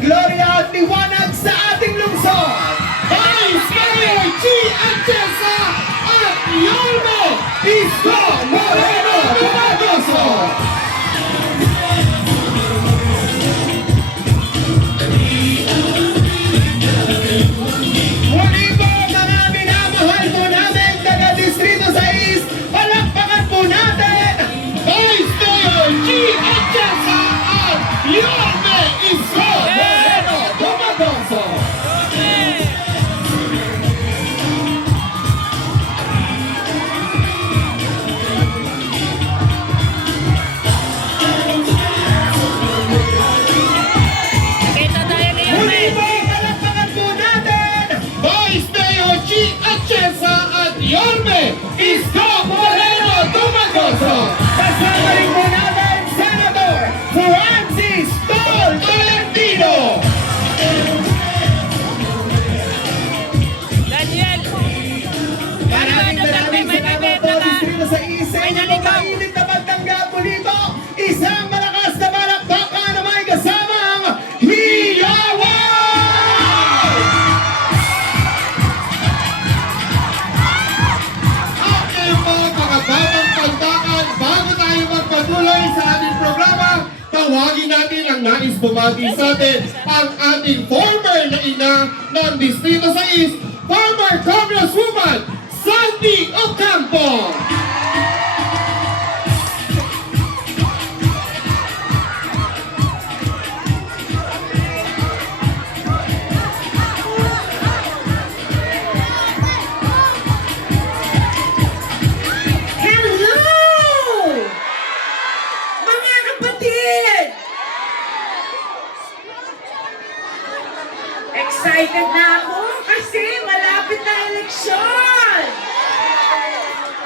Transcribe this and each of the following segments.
gloria at liwanag sa ating lungsod. Vice Mayor G. Atienza at Yorme Isko Moreno Dumagoso. Muli po mga minamahal po natin taga-Distrito 6, palakpakan po natin Vice Mayor G. Atienza at Yorme Isko Moreno Dumagoso. Kita tayo ni Muli Yorme. po, palakpakan po natin Vice Mayor G. Atienza at Yorme Isko Moreno Dumagoso. Kasama rin po natin Senator Francis Tol Tolentino. Daniel. Maraming May salamat bibig po, na Distrito sa Isa. May naligaw. Mainit na pagtanggap po dito. Isang malakas na palakpakan na may kasamang hiyawan! Okay po, mga batang paldakan, bago tayo magpatuloy sa ating programa, tawagin natin ang nais bumati sa atin, ang ating former na ina ng Distrito 6, former Congresswoman, Sandy Ocampo. Hello! Mga kapatid! Excited na ako kasi malapit na eleksyon!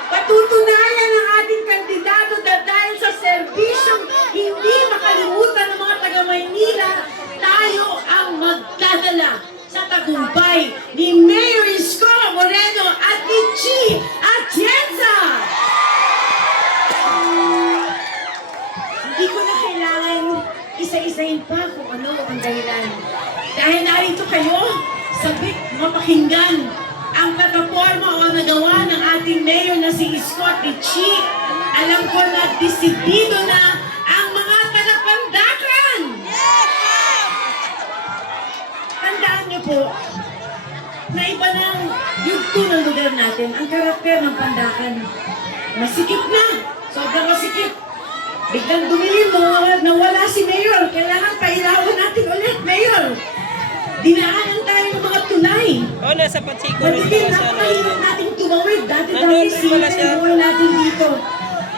Patutunayan ng ating kandidato na dahil sa serbisyong hindi makalimutan ng mga taga-Maynila, tayo ang magdadala sa tagumpay ni Mayor Isko Moreno at ni Chi Atienza! Hindi ko na kailangan isa-isahin pa kung ano ang dahilan. Dahil narito kayo, sabik mapakinggan ang plataforma o nagawa ng ating mayor na si Isko at ni Chi. Alam ko na disiplido na ang mga taga-Pandacan! Tandaan niyo po, na iba ng yugto ng lugar natin, ang karakter ng Pandacan. Masikip na, sobrang masikip. Biglang dumilim mo, nawala si Mayor. Kailangan pailawan natin ulit, Mayor. Dinaanan tayo ng mga tulay. Oh, nasa Patsiko rin Madilim, siya sa napakahirap nating tumawid. Dati-dati Nandun rin pala siya. buhay natin dito.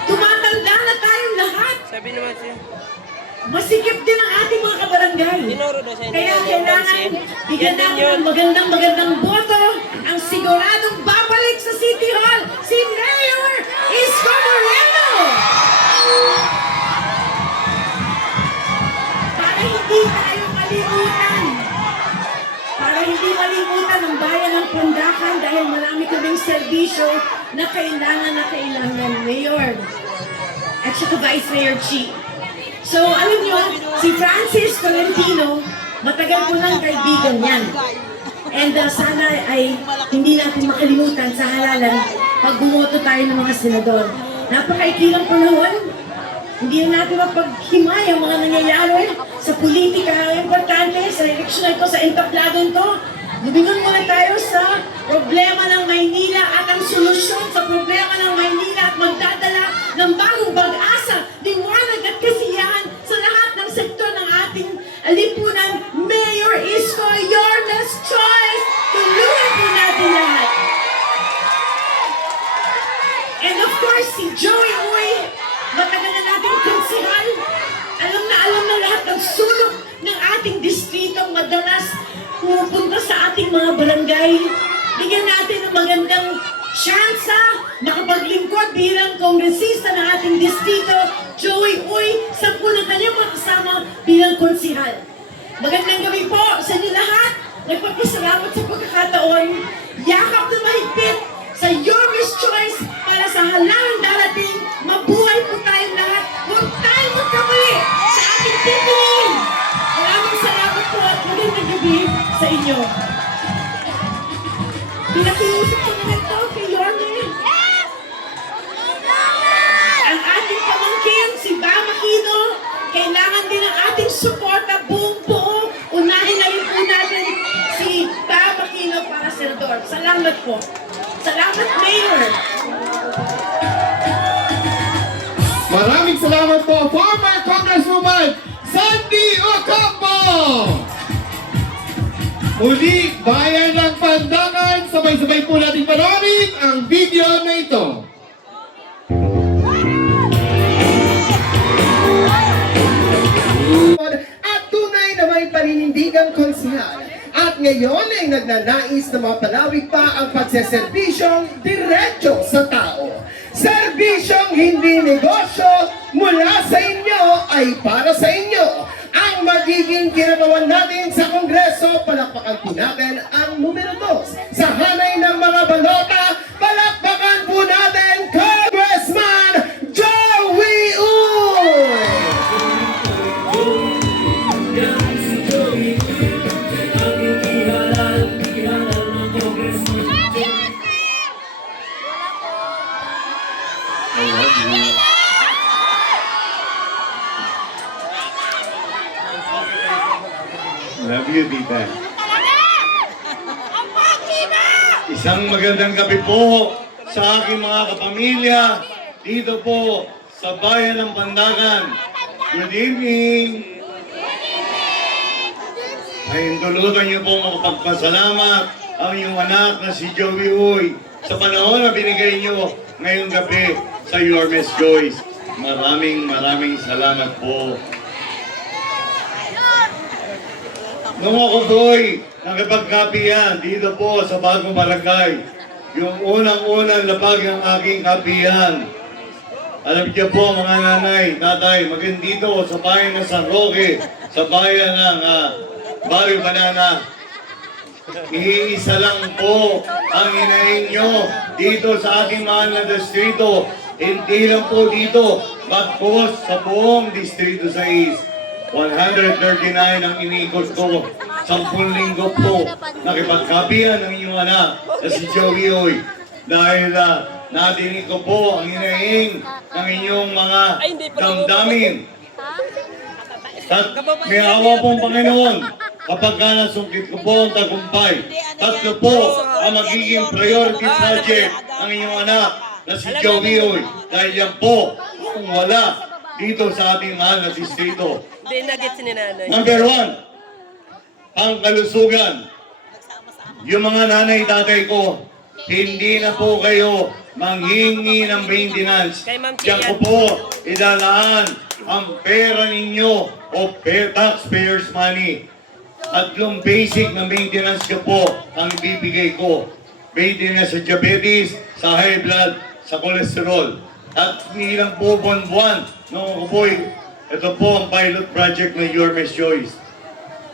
Tumatanda na tayong lahat. Sabi naman siya. Masikip din ang ating mga kabarangay. Tinuro na siya. Kaya Hindi kailangan bigyan Yan din natin yun. ng magandang boto ang siguradong babalik sa City Hall, si Mayor Isko Moreno! Para hindi tayo malimutan. Para hindi malimutan ang bayan ng Pandacan dahil marami kaming serbisyo na kailangan, Mayor. At saka Vice Mayor Chi. So, alam niyo, si Francis Tolentino, matagal ko ng kaibigan yan. And sana ay hindi natin makalimutan sa halalan pag bumoto tayo ng mga senador. Napakaikilang panahon, hindi na natin mapaghimay ang mga nangyayari sa politika. Ang importante sa eleksyon na ito, sa entablado ito, lumingon muna tayo sa problema ng Maynila at ang solusyon sa problema ng Maynila at magdadala ng bagong pag-asa, liwanag at kasiyahan sa lahat ng sektor ng ating lipunan. Mayor Isko, your best choice! Tulungan po natin lahat! And of course, si Joey Uy, matagal na nating konsihal. Alam na lahat ng sulok ng ating distrito madalas pupunta sa ating mga barangay. Bigyan natin ng magandang tsansa makapaglingkod bilang kongresista ng ating distrito. Joey Uy, 10 na kanyang makasama bilang konsihal. Magandang gabi po sa inyo lahat. Nagpapasalamat sa pagkakataon. Yakap na mahigpit sa Your Miss Choice para sa halalang darating. Mabuhay po tayong lahat. Huwag tayong magkamali sa ating pipiliin. Maraming salamat po. inyo. Pinakiusap ko na ito kay Yorme. Ang ating pamangkin, si Bam Aquino, kailangan din ng ating suporta buong buo. Unahin na rin po natin si Bam Aquino para senador. Salamat po. Salamat, Mayor. Maraming salamat po, former Congresswoman Sandy Ocampo! Muli, Bayan ng Pandangan, sabay-sabay po natin panoorin ang video na ito. At tunay na may paninindigang konsihal. At ngayon ay nagnanais na mapalawig pa ang pagseserbisyong diretso sa tao. Serbisyong hindi negosyo mula sa inyo ay para sa inyo. Ang magiging ginagawa natin sa Kongreso, palakpakan po natin ang numero 2. Sa hanay ng mga balota, palakpakan po natin Congressman Joey Uy! Love you, Tita. Isang magandang gabi po sa aking mga kapamilya dito po sa Bayan ng Pandangan. Good evening. Ay, dulutan niyo po makapagpasalamat ang iyong anak na si Joey Uy sa panahon na binigay niyo ngayong gabi sa Your Miss Joyce. Maraming salamat po. Nung ako po'y nakipagkapihan dito po sa bagong barangay, yung unang-unang labag ng aking kapihan. Alam niyo po mga nanay, tatay, maging dito sa bayan ng San Roque, sa bayan ng Barrio Banana. Iisa lang po ang hinaing nyo dito sa ating mahal na distrito. Hindi lang po dito, bagkos sa buong distrito 6. 139 ang inikot ko. 10 linggo po nakipagkapihan ng inyong anak na si Joey Uy. Dahil nadinig ko po ang hinaing ng inyong mga damdamin. At may awa pong Panginoon kapag nasungkit ko po ang tagumpay. Tatlo po ang magiging priority project ng inyong anak na si Joey Uy. Dahil yan po kung wala dito sa ating mahal na distrito. Hindi nagets ni nanay. Number 1, ang kalusugan. Yung mga nanay tatay ko, hindi na po kayo manghingi ng maintenance. Kay Ma'am Diyan ko Kian. po idalaan ang pera ninyo o taxpayers money. Tatlong basic na maintenance ko po ang ibibigay ko. Maintenance sa diabetes, sa high blood, sa cholesterol. At hindi lang po buwan-buwan. No, boy, ito po ang pilot project ng Your Miss Joyce.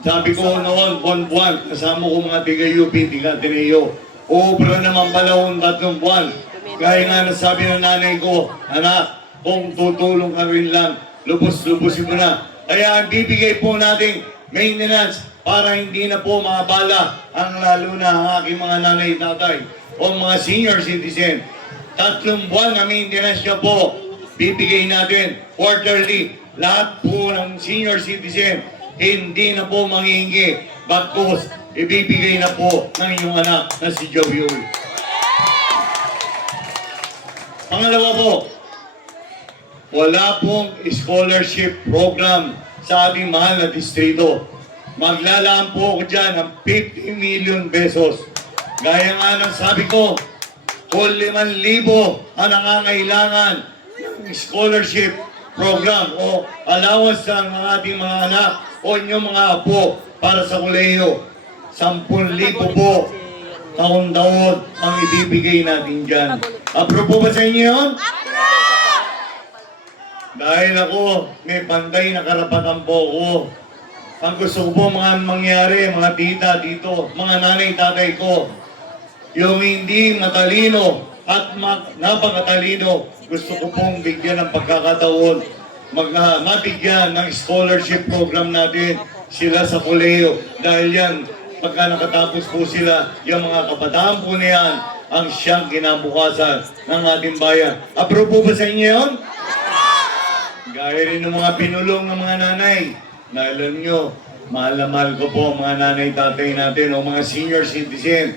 Sabi ko noon, buwan-buwan, kasama ko mga tiga-UP, tiga-Ateneo. Obra naman pala 3 buwan. Gaya nga nasabi ng nanay ko, anak, kung tutulong ka rin lang, lubos-lubosin mo na. Kaya ang bibigay po nating maintenance para hindi na po maabala ang lalo na ang aking mga nanay-tatay o mga senior citizen. 3 buwan na maintenance niya po, bibigay natin quarterly. Lahat po ng senior citizen, hindi na po manghihingi. Bagkus, ibibigay na po ng inyong anak na si Joey Uy. Pangalawa po, wala pong scholarship program sa ating mahal na distrito. Maglalaan po ako dyan ng 50 million pesos. Gaya nga ng sabi ko, kung 5,000 ang nangangailangan ng scholarship program o allowance ng mga ating mga anak o inyong mga apo para sa kolehiyo. 10,000 po taon-taon ang ibibigay natin dyan. Approve ba sa inyo yun? Dahil ako may pantay na karapatan po ako. Ang gusto ko po mga mangyari, mga tita dito, mga nanay-tatay ko, yung hindi matalino at napakatalino, gusto ko pong bigyan ng pagkakataon, mabigyan ng scholarship program natin sila sa kolehiyo. Dahil yan, pagka nakatapos po sila, yung mga kabataan po na yan, ang siyang kinabukasan ng ating bayan. Approve po ba sa inyo yun? Gaya rin ng mga pinulong ng mga nanay. Na alam nyo, mahal na mahal ko po ang mga nanay, tatay natin o mga senior citizen.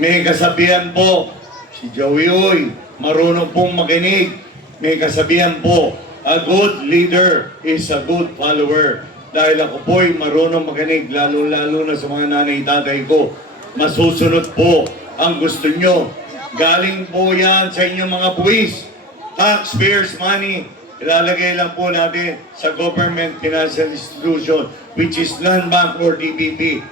May kasabihan po, si Joey Uy, marunong pong makinig. May kasabihan po, a good leader is a good follower. Dahil ako po'y marunong makinig, lalo-lalo na sa mga nanay, tatay ko. Masusunod po ang gusto nyo. Galing po yan sa inyong mga buwis. Taxpayers' money. Ilalagay lang po natin sa government financial institution, which is Land Bank or DBP.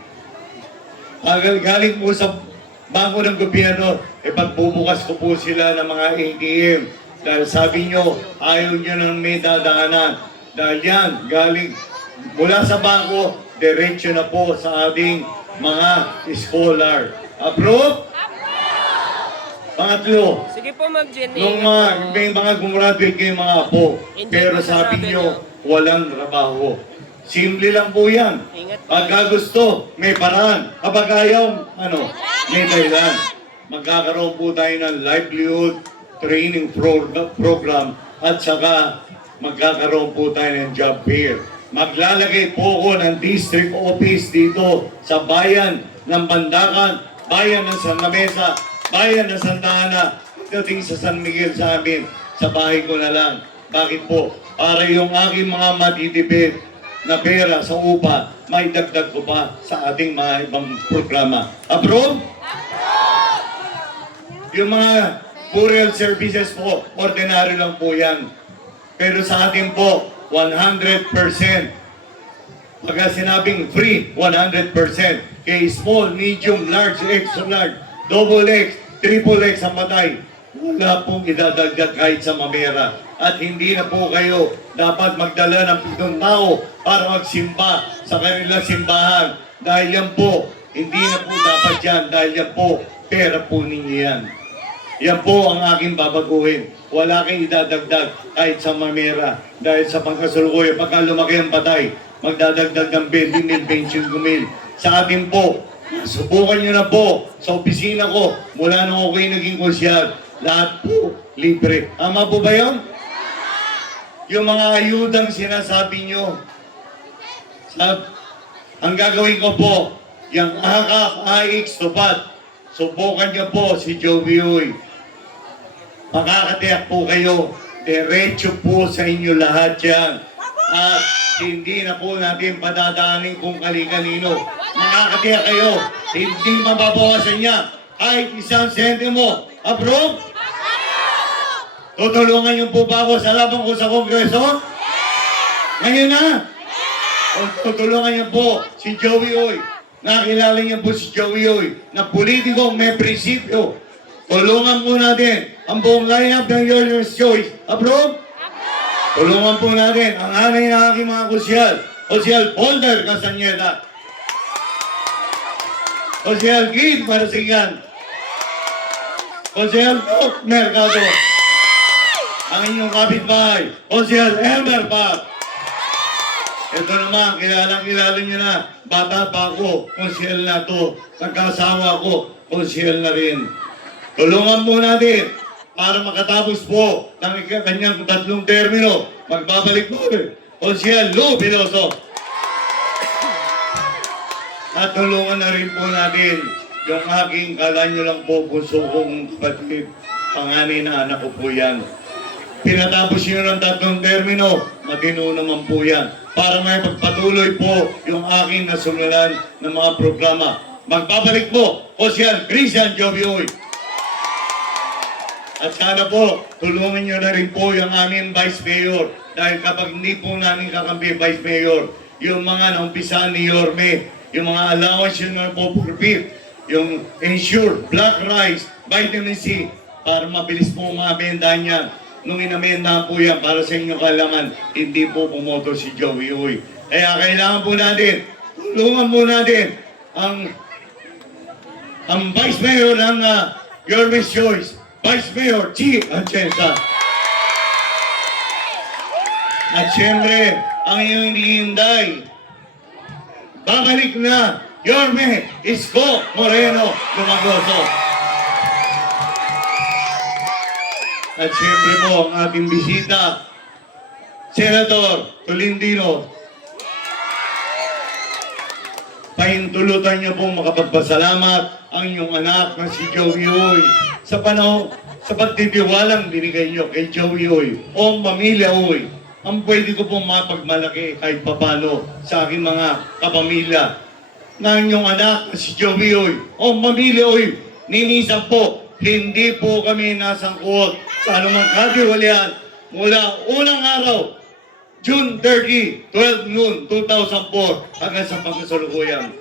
Galing po sa bangko ng gobyerno, pagbubukas ko po sila ng mga ATM. Dahil sabi nyo, ayaw nyo nang may dadaanan. Dahil yan, galing mula sa bangko, diretso na po sa ating mga scholar. Approve? Pangatlo, Sige po, Ma'am Jenny. nung may mga gumraduate kayong mga apo, pero sabi nyo, walang trabaho. Simple lang po yan. Ingat po. Pagka gusto, may paraan. Kapag ayaw, may dahilan. Magkakaroon po tayo ng livelihood training program at saka magkakaroon po tayo ng job fair. Maglalagay po ako ng district office dito sa bayan ng Pandacan, bayan ng San Mesa, bayan ng Santa Ana, dating sa San Miguel sa amin, sa bahay ko na lang. Bakit po? Para yung aking mga matitipid na pera sa upa, may dagdag ko pa sa ating mga ibang programa. Approve? Yung mga burial services po, ordinary lang po yan. Pero sa atin po, 100%. Pagka sinabing free, 100%. Kay small, medium, large, extra large, double X, triple X ang patay, wala pong idadagdag kahit sa mamera. At hindi na po kayo dapat magdala ng 7 tao para magsimba sa kanilang simbahan. Dahil yan po, hindi na po dapat yan. Dahil yan po, pera po ninyo yan. Yan po ang aking babaguhin. Wala kang idadagdag kahit sa mamera. Dahil sa pangkasalukuyan, pagka lumaki ang patay, magdadagdag ng 20,000, 25,000. Sa atin po, subukan nyo na po sa opisina ko, mula nung ako yung naging konsyal, lahat po libre. Tama po ba yun? Yung mga ayudang sinasabi nyo, ang gagawin ko po, yung AKAP, AX, tupat, subukan nyo po si Joey Uy. Makakatiyak po kayo, diretso po sa inyo lahat yan. At hindi na po natin padadaanin kung kali-kanino. Makakatiyak kayo, hindi mababawasan niya kahit 1 sentimo. Approve? Tutulungan niyo po ba ako sa laban ko sa Kongreso? Ngayon na? O tutulungan niyo po si Joey Uy. Nakilala niyo po si Joey Uy na politikong may prinsipyo. Tulungan po natin ang buong lineup ng Your Choice. Approve? Tulungan po natin ang anay ng aking mga kusyal. Kusyal Polder Castañeda. Kusyal Kid Marasigan. Kusyal Cook Mercado. Ang inyong kapitbahay, Kusyal Elmer Pap. Ito naman, kilala nyo na. Bata pa ako, kusyal na to. Nagkasawa ko, kusyal na rin. Tulungan po natin para makatapos po ng kanyang 3 termino. Magbabalik po Kusyal Lou Piloso. At tulungan na rin po natin yung aking, kala nyo lang po, puso kong kapatid, panganay na anak ko po yan. Pinatapos nyo ng 3 termino, matino naman po yan. Para may pagpatuloy po yung aking nasumulan ng mga programa. Magbabalik po, Kusyal Christian Jovioy. At sana po, tulungan nyo na rin po yung aming Vice Mayor. Dahil kapag hindi po namin kakampi Vice Mayor, yung mga naumpisahan ni Yorme, yung mga allowance yun na po purpit, yung ensure, black rice, vitamin C, para mabilis po umabenda niya. Nung inamenda po yan para sa inyong kalaman, hindi po pumoto si Joey Uy. Kaya kailangan po natin, tulungan po natin ang Vice Mayor ng Your Choice, Vice Mayor Chi Atienza. At siyempre, ang iyong hinihinday, babalik na Yorme Isko Moreno Lumagoso. At siyempre po ang ating bisita, Senator Tolentino. Pahintulutan niyo pong makapagpasalamat ang inyong anak na si Joey Uy sa panahon, sa pagtitiwalang binigay niyo kay Joey Uy o Pamilya Uy. Ang pwede ko pong mapagmalaki kahit papano sa aking mga kapamilya na inyong anak na si Joey Uy o Pamilya Uy. Ninisan po, hindi po kami nasangkot sa anumang katiwalian mula unang araw, June 30, 12 noon, 2004, hanggang sa pagkasalukuyan.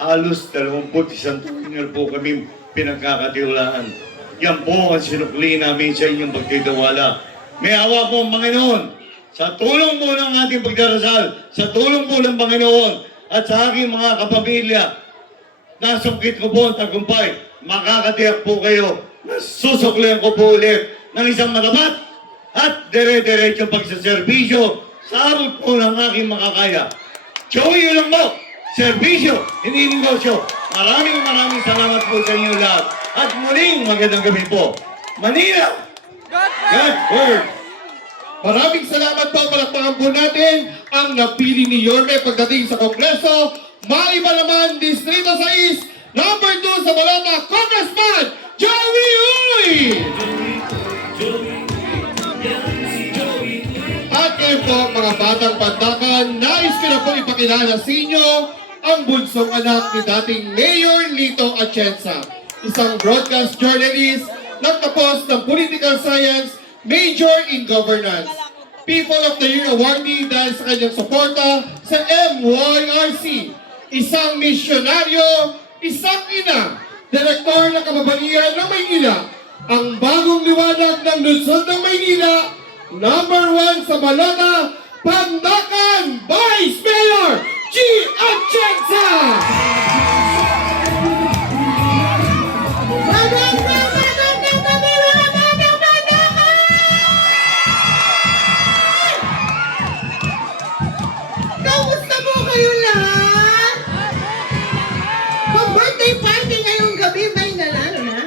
Halos 21 taon po kami pinagkakatiwalaan. Yan po ang sinukli namin sa inyong pagtitiwala. May awa po ang Panginoon. Sa tulong po ng ating pagdarasal, sa tulong po ng Panginoon, at sa aking mga kapamilya, nasungkit ko po ang tagumpay. Makakatiyak po kayo na susuklihan ko po ulit ng isang matapat at dire-diretsong pagsaserbisyo sa abot po ng aking makakaya. Joey lang po, serbisyo, hindi negosyo. Maraming salamat po sa inyo lahat. At muling magandang gabi po. Manila! God word! Maraming salamat po, palakpakan po natin ang napili ni Yorme pagdating sa Kongreso. Maiba naman, Distrito 6, number 2 sa Balota, Congressman Joey Uy! At kayo po, mga batang pandakan, nais ko na po ipakilala sa inyo ang bunsong anak ni dating Mayor Lito Atienza, isang broadcast journalist, nagtapos ng Political Science, Major in Governance. People of the Year awardee dahil sa kanyang suporta sa MYRC. Isang misyonaryo, isang ina, direktor ng kababalyan ng Maynila, ang bagong liwanag ng lungsod ng Maynila, number 1 sa Balota, Pandakan Vice Mayor G. Atienza! Kamusta po kayo lahat? Pag-birthday party ngayong gabi, may nalalo na.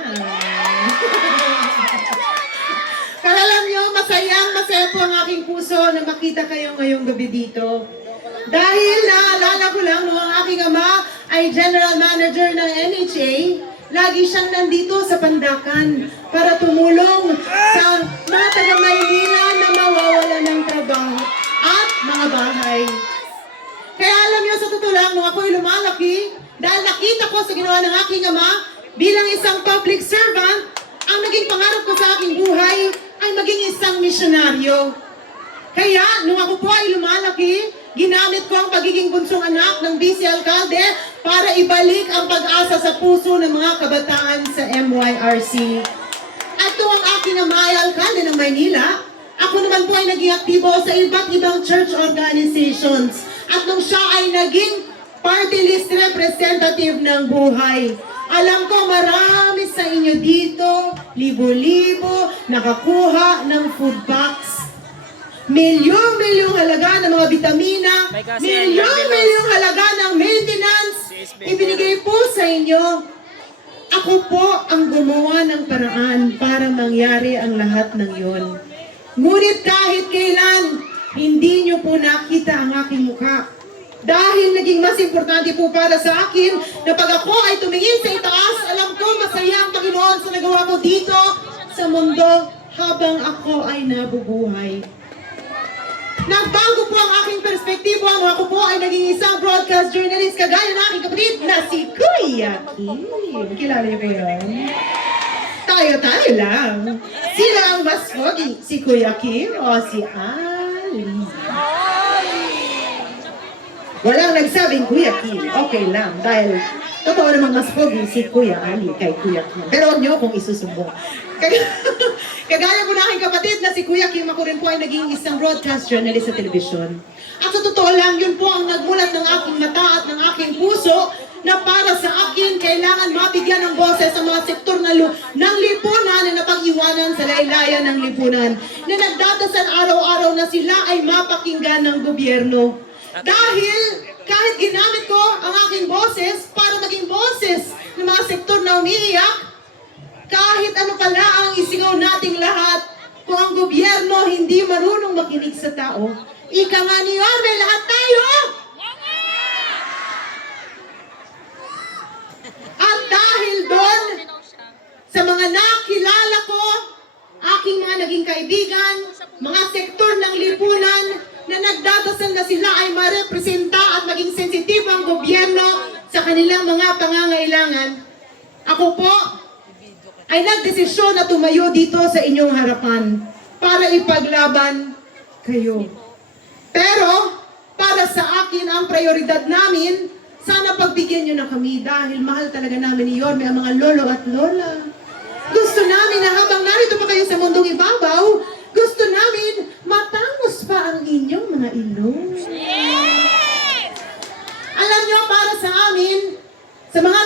Kaya alam nyo, masaya po ang aking puso na makita kayo ngayong gabi dito. Dahil naalala ko lang, no, ang aking ama ay General Manager ng NHA, lagi siyang nandito sa Pandakan para tumulong sa mga taga-Maynila na mawawala ng trabaho at mga bahay. Kaya alam niyo, sa totoo lang, nung ako'y lumalaki, dahil nakita ko sa ginawa ng aking ama, bilang isang public servant, ang naging pangarap ko sa aking buhay ay maging isang misyonaryo. Kaya, nung ako po ay lumalaki, ginamit ko ang pagiging bunsong anak ng Vice Alcalde para ibalik ang pag-asa sa puso ng mga kabataan sa MYRC. At nung ang aking ama ay alkalde ng Maynila, ako naman po ay naging aktibo sa iba't ibang church organizations. At nung siya ay naging party list representative ng buhay, alam ko marami sa inyo dito, libo-libo, nakakuha ng food box. Milyong-milyong halaga ng mga vitamina, milyong-milyong halaga ng maintenance, ibinigay po sa inyo. Ako po ang gumawa ng paraan para mangyari ang lahat ng yon. Ngunit kahit kailan, hindi nyo po nakita ang aking mukha. Dahil naging mas importante po para sa akin na pag ako ay tumingin sa itaas, alam ko masaya ang Panginoon sa nagawa ko dito sa mundo habang ako ay nabubuhay. Nagbago po ang aking perspektibo nung ako po ay naging isang broadcast journalist kagaya ng aking kapatid na si Kuya Kim. Kilala niyo kayo? Tayo lang. Sino ang mas pogi? Si Kuya Kim o si Ali? Walang nagsabing Kuya Kim. Okay lang. Dahil totoo namang mas pogi si Kuya Ali kay Kuya Kim. Pero huwag niyo akong isusumbong. Kagaya po na aking kapatid na si Kuya Kim, ako rin po ay naging isang broadcast journalist sa telebisyon. At sa totoo lang, yun po ang nagmulat ng aking mata at ng aking puso na para sa akin, kailangan mabigyan ng boses sa mga sektor ng lipunan na napag-iwanan sa laylayan ng lipunan, na nagdadasal araw-araw na sila ay mapakinggan ng gobyerno. Dahil kahit ginamit ko ang aking boses para maging boses ng mga sektor na umiiyak, kahit ano pala ang isigaw nating lahat, kung ang gobyerno hindi marunong makinig sa tao, ika nga ni Yorme, lahat tayo! At dahil doon, sa mga nakilala ko, aking mga naging kaibigan, mga sektor ng lipunan, na nagdadasal na sila ay marepresenta at maging sensitibo ang gobyerno sa kanilang mga pangangailangan. Ako po ay nagdesisyon na tumayo dito sa inyong harapan para ipaglaban kayo. Pero para sa akin ang prioridad namin, sana pagbigyan nyo na kami dahil mahal talaga namin ni Yorme ang mga lolo at lola. Gusto namin na habang narito pa kayo sa mundong ibabaw, gusto namin matangos pa ang inyong mga ilong. Alam nyo, para sa amin, sa mga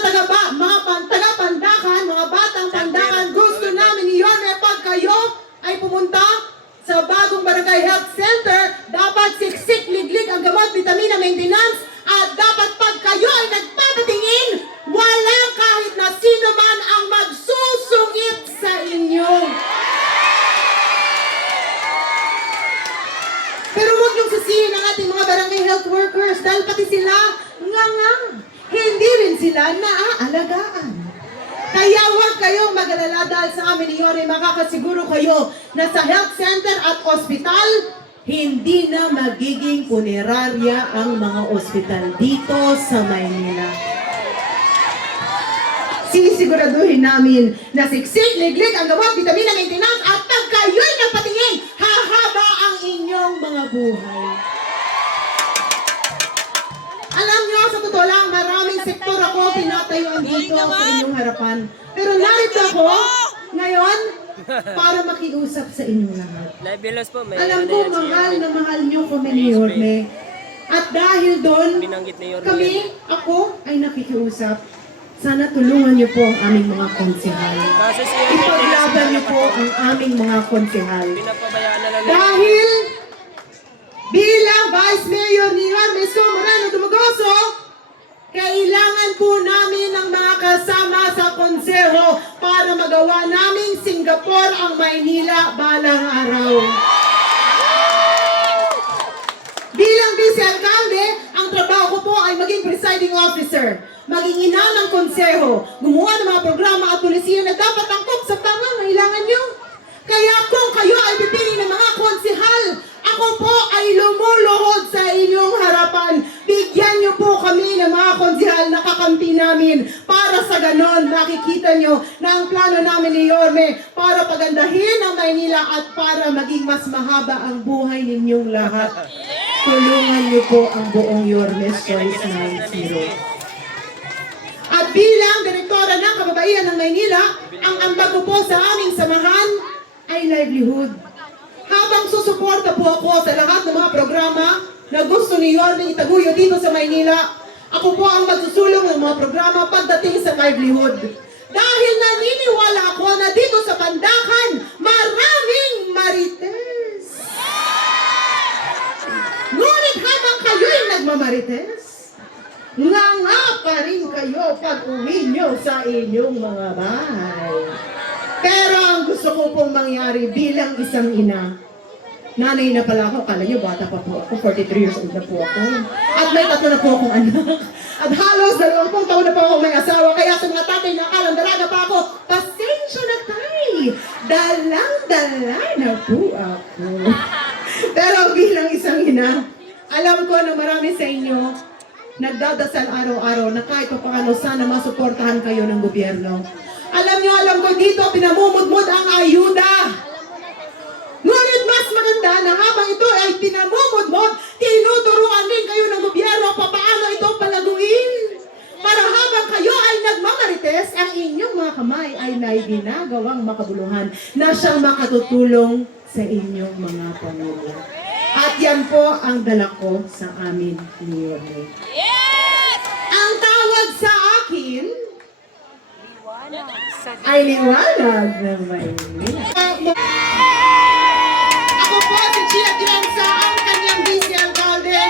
taga-pandakan, mga batang pandakan, gusto namin ni Yorme pag kayo ay pumunta sa bagong barangay health center, dapat siksik, liglig ang gamot, vitamina, maintenance, at dapat pag kayo ay nagpapatingin, walang kahit na sino man ang magsusungit sa inyo. Pero huwag niyong sisihin ang ating mga barangay health workers dahil pati sila nga hindi rin sila naaalagaan. Kaya huwag kayong mag-alala dahil sa amin ni Yorme, makakasiguro kayo na sa health center at ospital, hindi na magiging punerarya ang mga ospital dito sa Maynila. Sisiguraduhin namin na siksik, liglig ang gamot, vitamina, maintenance, at pag kayo'y napatingin, hahaba ang inyong mga buhay. Alam nyo, sa totoo lang, maraming sektor ako tinatayuan dito sa inyong harapan. Pero narito ako ngayon para makiusap sa inyong lahat. Live Velos po, may Alam ano ko, yan si mahal Yorme. na mahal nyo kami ni Yorme. At dahil doon, Binanggit ni Yorme kami, yan. ako, ay nakikiusap. Sana tulungan niyo po ang aming mga konsehal. Kaso si Yorme, Ipaglaban niyo po ang aming mga konsehal. pinapabayaan na lang Dahil bilang Vice Mayor ni Yorme Isko Moreno Dumagoso, kailangan po namin ng mga kasama sa konseho para magawa naming Singapore ang Maynila balang araw. Bilang vice-alcalde, ang trabaho ko po ay maging presiding officer, maging ina ng konseho, gumawa ng mga programa at polisiya na dapat angkop sa tamang kailangan nyo. Kaya kung kayo ay pipili ng mga konsehal, ako po ay lumuluhod sa inyong harapan. Bigyan niyo po kami ng mga konsehal na kakampi namin para sa ganon makikita niyo na ang plano namin ni Yorme para pagandahin ang Maynila at para maging mas mahaba ang buhay ninyong lahat. Tulungan niyo po ang buong Yorme's Choice 90. At bilang direktora ng kababaihan ng Maynila, ang ambag ko po sa aming samahan ay livelihood. Habang susuporta po ako sa lahat ng mga programa na gusto ni Yorme itaguyo dito sa Maynila, ako po ang magsusulong ng mga programa pagdating sa livelihood. Dahil naniniwala ako na dito sa Pandakan, maraming marites. Ngunit habang kayo'y nagmamarites, nga pa rin kayo pag uwi nyo sa inyong mga bahay. Pero ang gusto ko pong mangyari bilang isang ina, nanay na pala ako, kala nyo bata pa po ako, 43 years old na po ako. At may 3 na po akong anak. At halos 20 taon na po ako may asawa, kaya sa mga tatay na akalang dalaga pa ako, pasensya na tay, dalang-dala na po ako. Pero bilang isang ina, alam ko na marami sa inyo nagdadasal araw-araw na kahit pa paano sana masuportahan kayo ng gobyerno. Alam ko dito pinamumudmud ang ayuda. Ngunit mas maganda na habang ito ay pinamumudmud, tinuturuan din kayo ng gobyerno paano ito palaguin. Para habang kayo ay nagmamarites, ang inyong mga kamay ay may ginagawang makabuluhan na siyang makatutulong sa inyong mga pamilya. At yan po ang dala ko sa amin ni Yorme. Ang tawag sa akin ay liwanag ng Maynila. Ako po si Chia Dianza, ang kanyang vice-alcalde.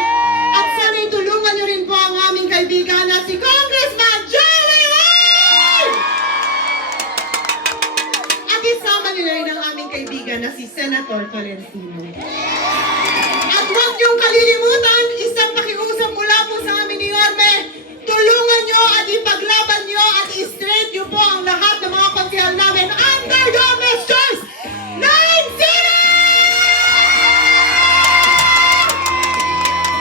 At sana'y tulungan niyo rin kaibigan na si Senator Tolentino. At huwag niyong kalilimutan, isang pakiusap mula po sa amin ni Yorme, tulungan niyo at ipaglaban niyo at i-straight niyo po ang lahat ng mga konsehal namin under Yorme's Choice 90!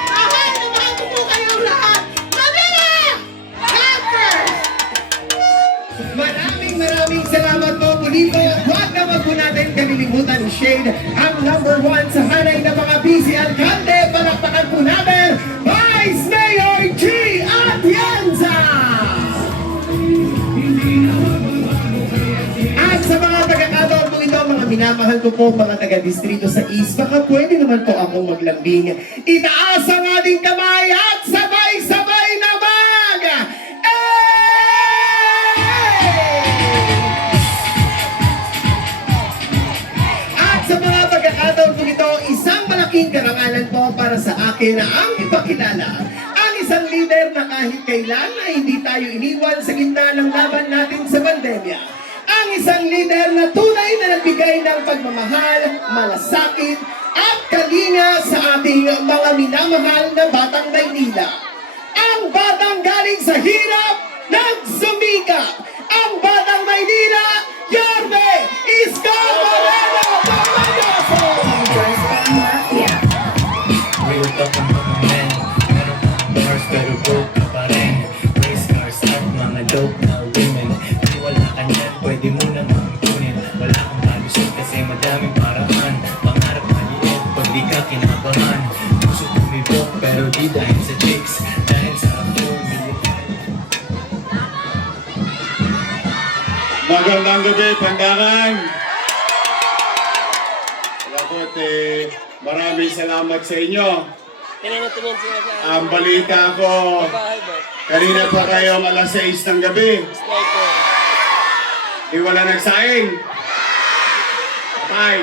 Mahal na mahal ko po kayong lahat! Manila! God first! Maraming salamat po muli po. Huwag naman po natin kalilimutan i-shade ang number 1 sa hanay ng mga busy alkalde. Palakpakan po natin, Vice Mayor G. Atienza! At sa mga taga-kataon po ito, mga minamahal ko po, mga taga-distrito sa East, baka pwede naman po akong maglambing. Itaas ang ating kamay at sabay-sabay na mag! At sa mga pagkakataon po ito, isang malaking karangalan po para sa akin na ang ipakilala ang isang leader na kahit kailan ay hindi tayo iniwan sa gitna ng laban natin sa pandemya. Ang isang leader na tunay na nagbigay ng pagmamahal, malasakit at kalinga sa ating mga minamahal na Batang Maynila. Ang batang galing sa hirap, nagsumikap. Ang Batang Maynila, Yorme Isko Moreno Pamagaso! Real talk ang mga men. Meron pang bars pero broke ka pa rin. Race cars at mga dope na women. Kung wala ka niyan, pwede mo namang kunin. Wala kang malusot kasi madaming paraan. Pangarap maliit pag di ka kinabahan. Puso tumibok pero di dahil sa chicks. Dahil sa ako, Magandang gabi, Pandakan! Lapot maraming salamat sa inyo. Tinanong-tingin sila sa Ang balita ko, bahay ba? kanina pa kayo alas 6 ng gabi. Sniper. Di wala nagsaing. Patay.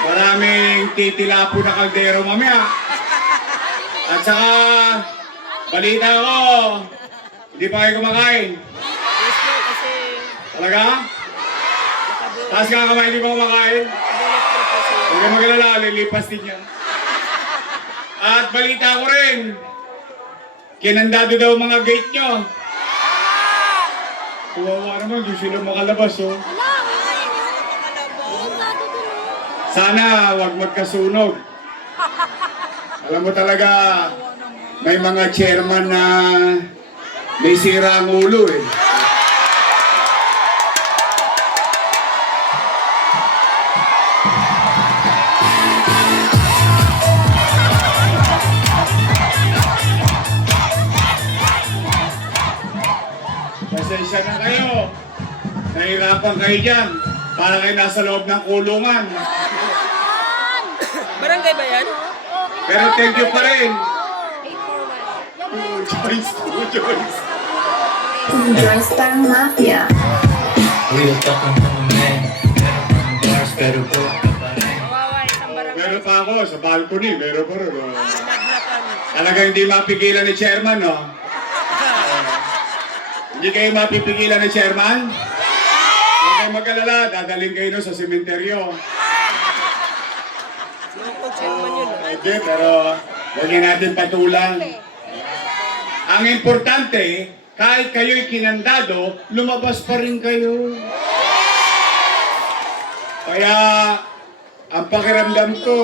Maraming titilapo na kaldero mamaya. At saka, balita ko, hindi pa kayo kumakain. Yes po, kasi Talaga? Taas ka kamay, hindi pa kumakain. bullet trip kasi. Huwag kayo magalala, lilipas din yan. At balita ko rin, kinandado daw mga gate nyo. Kawawa naman, di sila makalabas, oh. Sana wag magkasunog. Alam mo talaga, may mga chairman na may sira ang ulo, eh. Pasensya na kayo. Nahirapan kayo dyan. Para kayo nasa loob ng kulungan. Barangay ba yan? Pero thank you pa rin. Joyce. Joyce Bang Mafia. real talk ang mga men. Meron pang bars pero broke ka pa rin. Kawawa, isang barangay. Meron pa ako sa balcony. Meron pa rin. Oh. Naglakan. Talaga hindi mapigilan ni chairman, no? Hindi kayo mapipigilan ni chairman? Huwag kayo mag-alala. Dadaling kayo no sa sementeryo. Sino pong chairman yun? Hindi, pero huwag niya natin patulang. Ang importante, kahit kayo'y kinandado, lumabas pa rin kayo. Kaya, ang pakiramdam ko,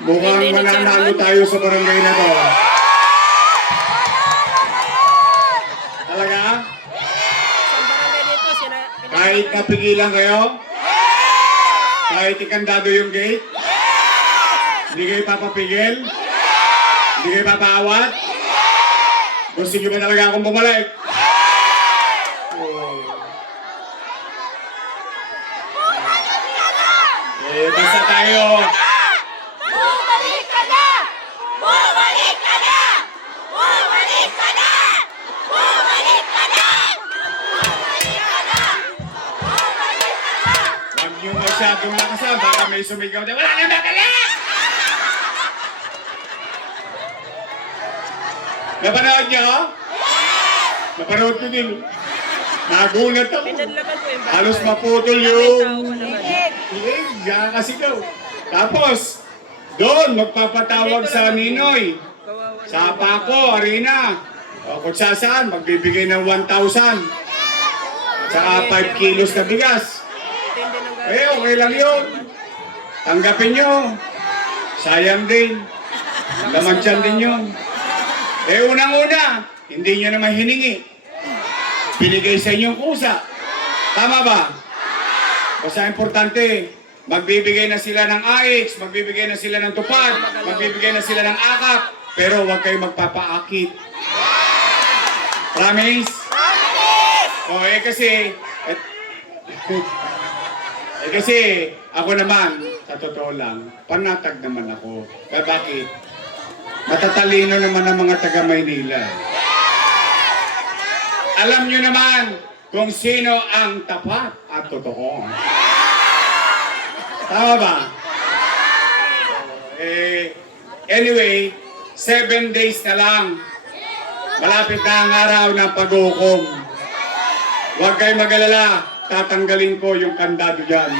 mukhang mananalo tayo sa barangay na to. Talaga? Isang barangay dito, Kahit napigilan kayo? Kahit ikandado yung gate? Hindi kayo papapigil? Hindi kayo papaawat? Gusto nyo ba talaga akong bumalik? Basta tayo. Bumalik ka na! Bumalik ka na! Bumalik ka na! Bumalik ka na! Bumalik ka na! Bumalik ka na! Huwag nyo masyadong lakasan. Baka may sumigaw na wala nang babalik! Napanood nyo? Napanood ko din. Nagulat ako. Pinadlakan po yung bahay. Halos maputol May yung... tao pa naman. Diyan kasi daw. Tapos, doon, magpapatawag sa Ninoy. Kawawa Sa Paco, Arena. O kung saan, magbibigay ng 1,000. Tsaka 5 kilos na bigas. Tindi ng Okay lang yun. Tanggapin nyo. Sayang din. Laman dyan din yun. Unang-una, hindi nyo naman hiningi. Binigay sa inyong kusa. Tama ba? Basta importante, magbibigay na sila ng AX, magbibigay na sila ng tupad, magbibigay na sila ng akap, pero huwag kayong magpapaakit. Promise? Kasi ako naman, sa totoo lang, panatag naman ako. Kaya bakit? Matatalino naman ang mga taga Maynila. Alam nyo naman kung sino ang tapat at totoo. Tama ba? Anyway, 7 days na lang. Malapit na ang araw ng pag-uukom. Huwag kayong mag-alala, tatanggalin ko yung kandado dyan.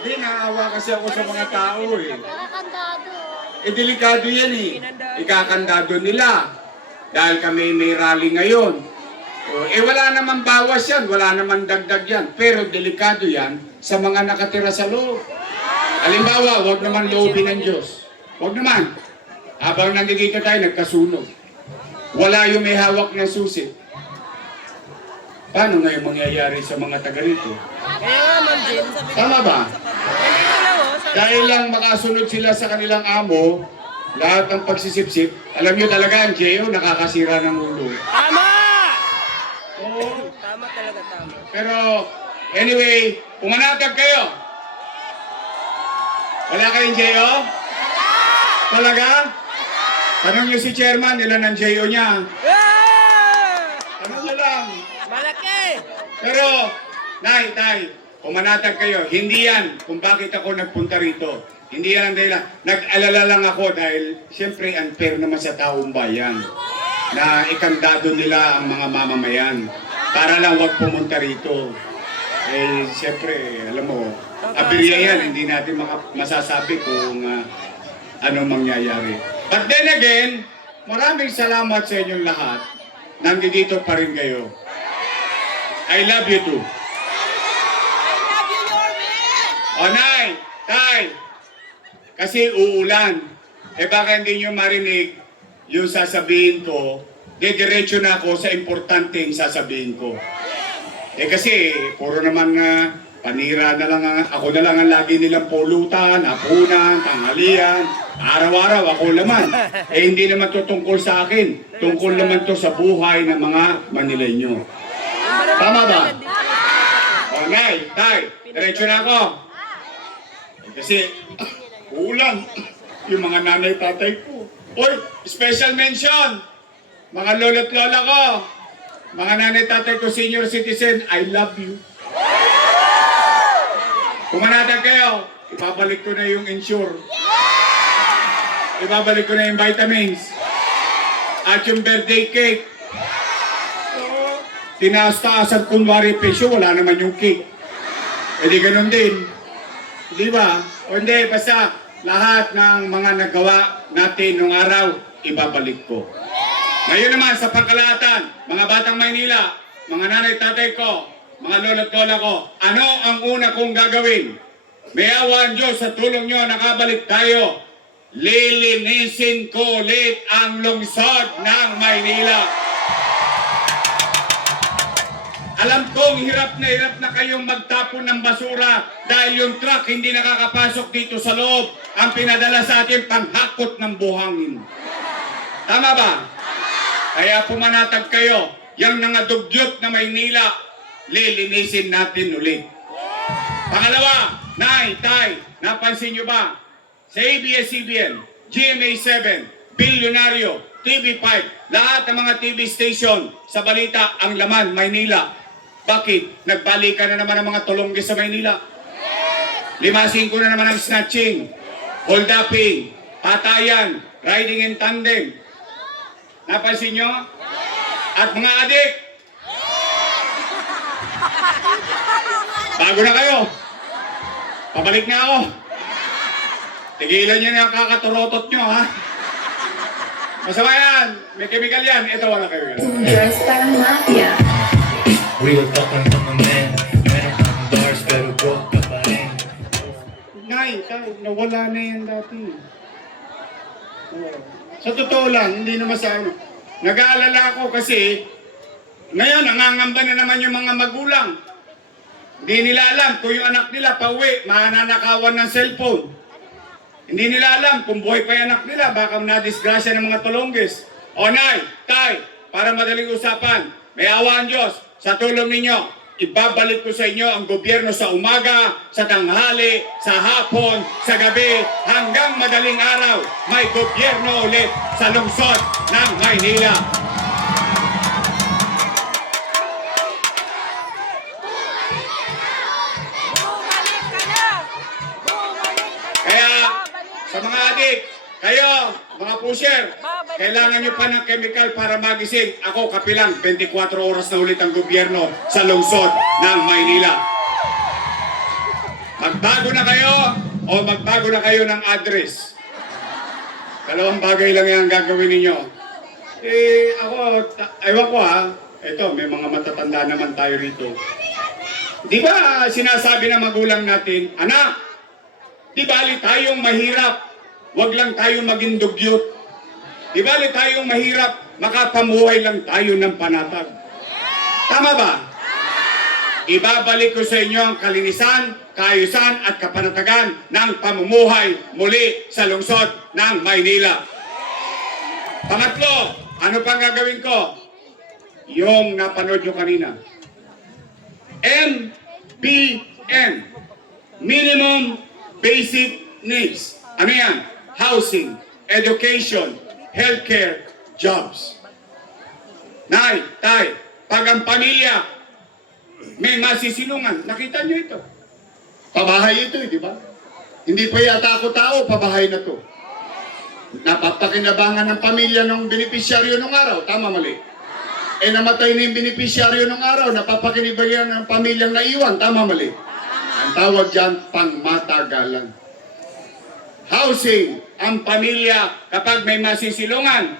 Hindi, naawa kasi ako sa mga tao eh. Delikado yan eh. Ikakandado nila. Dahil kami may rally ngayon. Wala naman bawas yan, wala naman dagdag yan. Pero delikado yan sa mga nakatira sa loob. Halimbawa, huwag naman loobin ng Diyos. Huwag naman. Habang nandito tayo, nagkasunog. Wala yung may hawak na susi. Paano ngayon mangyayari sa mga taga rito? Kaya nga, Ma'am Jin. Tama ba? Nandito lang oh. Dahil lang makasunod sila sa kanilang amo, lahat ng pagsisipsip, alam nyo talaga, ang Geo, nakakasira ng ulo. Tama! Oo. Tama talaga, tama. Pero, anyway, pumanatag kayo. Wala kayong Geo? Talaga? Tanong nyo si chairman, ilan ang Geo niya? Tanong nyo lang. Malaki! Pero, Nay, Tay, pumanatag kayo. Hindi yan kung bakit ako nagpunta rito. Hindi yan ang dahilan. Nag-alala lang ako dahil siyempre unfair naman sa taong bayan na ikandado nila ang mga mamamayan para lang wag pumunta rito. Siyempre, alam mo, aberya yan. Hindi natin masasabi kung ano mangyayari. But then again, maraming salamat sa inyong lahat. Nandito pa rin kayo. I love you too. O Nay, Tay, kasi uulan. Baka hindi nyo marinig yung sasabihin ko, diretso na ako sa importanteng sasabihin ko. Kasi puro naman panira na lang, ako na lang ang lagi nilang pulutan, hapunan, tanghalian, araw-araw ako naman. Hindi naman to tungkol sa akin, tungkol naman to sa buhay ng mga Manileño. Tama ba? O Nay, Tay, diretso na ako. Kasi ulang yung mga nanay tatay ko. Oy, special mention! Mga lolo't lola ko, mga nanay tatay ko, senior citizen, I love you. Pumanatag kayo, ibabalik ko na yung insure. Ibabalik ko na yung vitamins. At yung birthday cake. Tinaas-taasan kunwari presyo, wala naman yung cake. Di ganun din. Di ba? O hindi, basta lahat ng mga nagawa natin nung araw, ibabalik ko. Ngayon naman sa pangkalahatan, mga batang Maynila, mga nanay tatay ko, mga lolo't lola ko, ano ang una kong gagawin? May awa ang Diyos sa tulong nyo, nakabalik tayo. Lilinisin ko ulit ang lungsod ng Maynila. Alam kong hirap na kayong magtapon ng basura dahil yung truck hindi nakakapasok dito sa loob. Ang pinadala sa atin, panghakot ng buhangin. Tama ba? Kaya pumanatag kayo. Yang nangadugyot na Maynila, lilinisin natin ulit. Pangalawa, Nay, Tay, napansin nyo ba? Sa ABS-CBN, GMA7, Bilyonaryo, TV5, lahat ng mga TV station sa balita, ang laman, Maynila. Bakit? Nagbalikan na naman ang mga tulongge sa Maynila. 5-5 na naman ang snatching. holduping, patayan, riding in tandem. Napansin nyo? At mga adik, bago na kayo. Pabalik na ako. Tigilan nyo na yung kakaturotot nyo, ha? Masama yan. May chemical yan. Ito, wala kayo yan. Real talk ng mga men. Meron kang bars pero broke ka pa rin. Nay, nawala na yan dati. Oo. Sa totoo lang, hindi naman sa ano. Nag-aalala ako kasi ngayon, nangangamba na naman yung mga magulang. Hindi nila alam kung yung anak nila pauwi, mananakawan ng cellphone. Hindi nila alam kung buhay pa yung anak nila, baka na-disgrasya ng mga tulonggis. O nay, tay, para madaling usapan, may awa ang Diyos, sa tulong ninyo, ibabalik ko sa inyo ang gobyerno sa umaga, sa tanghali, sa hapon, sa gabi, hanggang madaling araw, may gobyerno ulit sa lungsod ng Maynila. Kaya, sa mga adik, kayo, mga pusher, kailangan nyo pa ng chemical para magising. Ako, kapilang, 24 oras na ulit ang gobyerno sa lungsod ng Maynila. Magbago na kayo o magbago na kayo ng address. Dalawang bagay lang yan ang gagawin ninyo. Ako, ewan ko ha, eto, may mga matatanda naman tayo rito. Di ba sinasabi ng magulang natin, anak, di bali tayong mahirap, wag lang tayong maging dugyot. Di bali tayong mahirap, makapamuhay lang tayo ng panatag. Tama ba? Ibabalik ko sa inyo ang kalinisan, kaayusan at kapanatagan ng pamumuhay muli sa lungsod ng Maynila. Pangatlo, ano pang gagawin ko? Yung napanood nyo kanina. MBN, Minimum Basic Needs. Ano yan? Housing, education, healthcare, jobs. Nay, tay, pag ang pamilya may masisilungan, nakita nyo ito. Pabahay ito, di ba? Hindi pa yata ako tao, pabahay na to. Napapakinabangan ng pamilya ng benepisyaryo nung araw, tama mali? Namatay na yung benepisyaryo nung araw, napapakinabangan ng pamilyang naiwan, tama mali? Ang tawag dyan, pangmatagalan. Housing, ang pamilya kapag may masisilungan,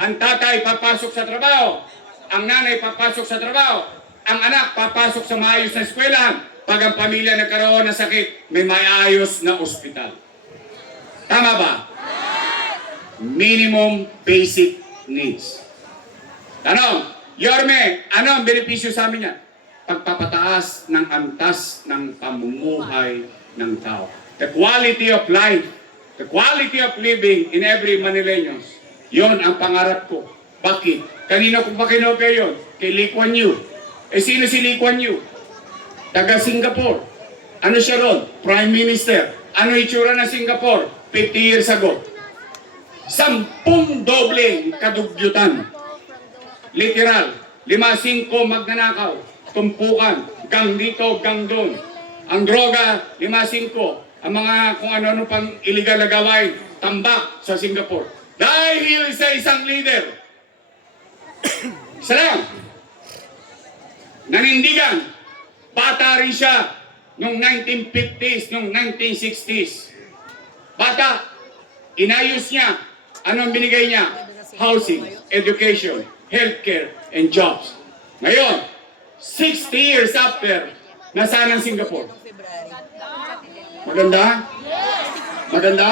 ang tatay papasok sa trabaho, ang nanay papasok sa trabaho, ang anak papasok sa maayos na eskwelahan. Pag ang pamilya nagkaroon ng sakit, may maayos na ospital. Tama ba? Minimum basic needs. Tanong, Yorme, ano ang benepisyo sa amin yan? Pagpapataas ng antas ng pamumuhay ng tao. The quality of life, the quality of living in every Manileños. Yon ang pangarap ko. Bakit? Kanino ko pa kinopya yun? Kay Lee Kuan Yew. Sino si Lee Kuan Yew? Taga Singapore. Ano siya ron? Prime Minister. Ano itsura ng Singapore 50 years ago? 10 doble kadugyutan. Literal. 5-5 magnanakaw. Tumpukan. Gang dito, gang doon. Ang droga, 5-5. Ang mga kung ano-ano pang illegal na gawain, tambak sa Singapore. Dahil sa isang leader. Isa lang. Nanindigan. Bata rin siya noong 1950s, noong 1960s. Bata. Inayos niya. Anong binigay niya? Housing, education, healthcare, and jobs. Ngayon, 60 years after, nasaan ang Singapore? Maganda? Maganda?